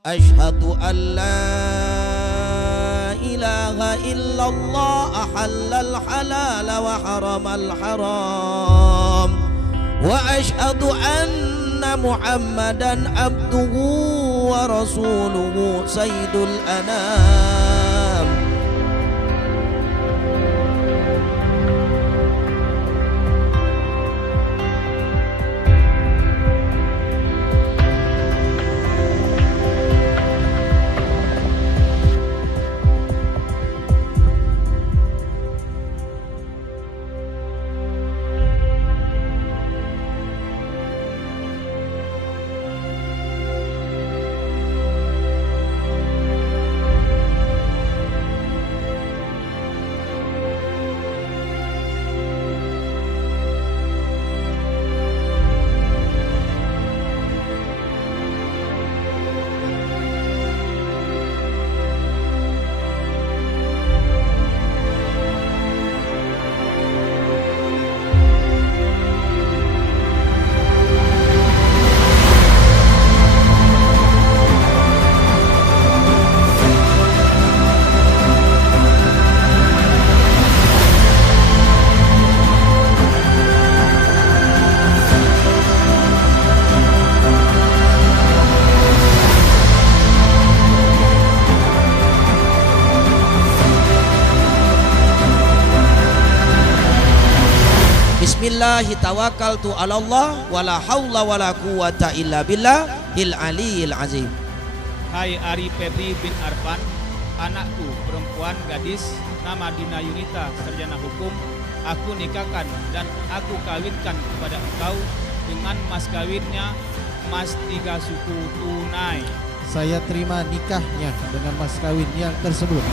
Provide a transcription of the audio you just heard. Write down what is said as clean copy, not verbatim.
Asyhadu an la ilaha illallah ahallal halal wa haramal haram wa asyhadu anna Muhammadan abduhu wa rasuluhu sayyidul anam. Bismillahi tawakkaltu ala Allah wala haula wala quwata illa billahil aliyil azim. Hai Ari Febri bin Arfan, anakku perempuan gadis nama Dina Yunita, sarjana hukum, aku nikahkan dan aku kawinkan kepada engkau dengan mas kawinnya emas 3 suku tunai. Saya terima nikahnya dengan mas kawin yang tersebut.